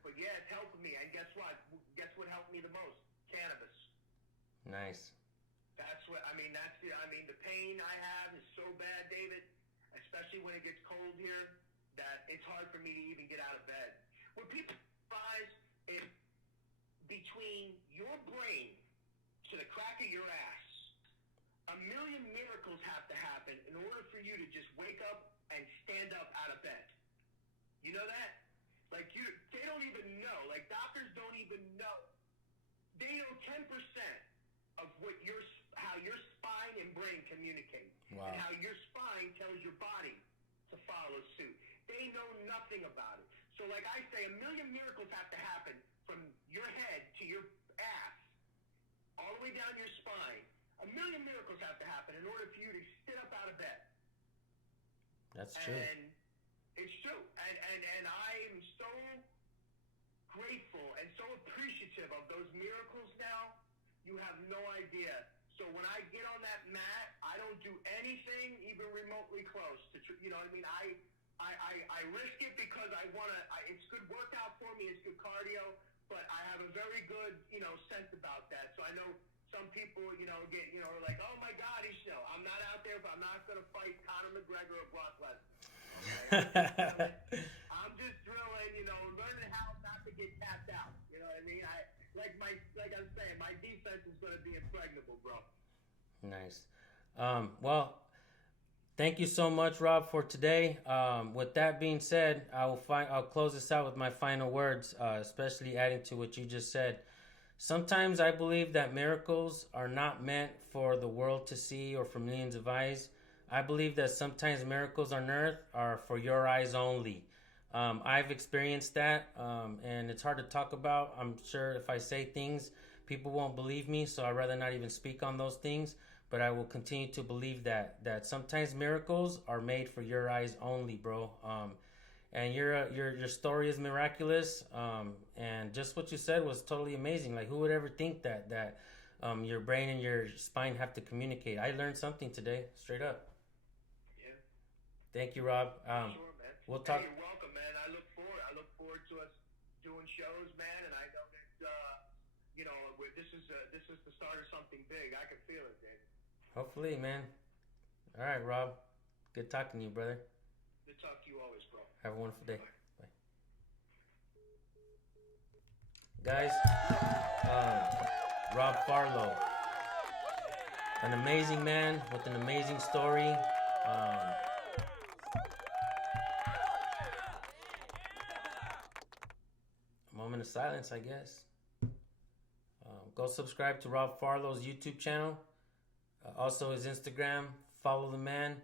but yeah, it's helping me. And guess what? Guess what helped me the most? Cannabis. Nice. That's what I mean. The pain I have is so bad, David. Especially when it gets cold here, that it's hard for me to even get out of bed. When people realize if between your brain to the crack of your ass, a million miracles have to happen in order for you to just wake up and stand up out of bed. You know that? Like they don't even know. Like doctors don't even know. They know 10% of how your spine and brain communicate, wow, and how your spine tells your body to follow suit. They know nothing about it. So, like I say, a million miracles have to happen from your head to your ass, all the way down your spine. A million miracles have to happen in order for you to sit up out of bed. That's true. And it's true. And I am so grateful and so appreciative of those miracles now. You have no idea. So when I get on that mat, I don't do anything even remotely close to, you know what I mean? I risk it because I want to, it's good workout for me, it's good cardio, but I have a very good, sense about that. So I know some people, are like, oh my God, I'm not out there, but I'm not going to fight Conor McGregor or Brock Lesnar. Okay? I'm just drilling, learning how not to get tapped out. You know what I mean? Like I'm saying, my defense is going to be impregnable, bro. Nice. Well, thank you so much, Rob, for today. With that being said, I'll close this out with my final words, especially adding to what you just said. Sometimes I believe that miracles are not meant for the world to see or for millions of eyes. I believe that sometimes miracles on earth are for your eyes only. I've experienced that, and it's hard to talk about. I'm sure if I say things, people won't believe me, so I'd rather not even speak on those things. But I will continue to believe that sometimes miracles are made for your eyes only, bro. And your story is miraculous. And just what you said was totally amazing. Like, who would ever think that your brain and your spine have to communicate? I learned something today, straight up. Yeah. Thank you, Rob. Sure, man. We'll talk. Hey, you're welcome, man. I look forward to us doing shows, man. And I know that this is the start of something big. I can feel it, Dave. Hopefully, man. All right, Rob. Good talking to you, brother. Good talk to you always, bro. Have a wonderful day. Bye. Guys, Rob Farlow, an amazing man with an amazing story. A moment of silence, I guess. Go subscribe to Rob Farlow's YouTube channel. Also his Instagram. Follow the man.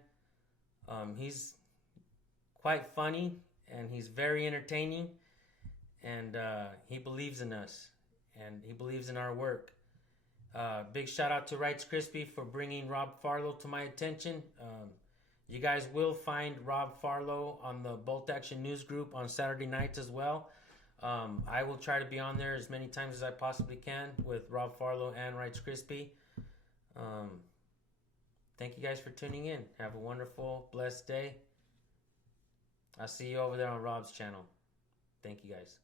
He's quite funny and he's very entertaining. And he believes in us. And he believes in our work. Big shout out to Rights Crispy for bringing Rob Farlow to my attention. You guys will find Rob Farlow on the Bolt Action News Group on Saturday nights as well. I will try to be on there as many times as I possibly can with Rob Farlow and Rights Crispy. Thank you guys for tuning in. Have a wonderful, blessed day. I'll see you over there on Rob's channel. Thank you guys.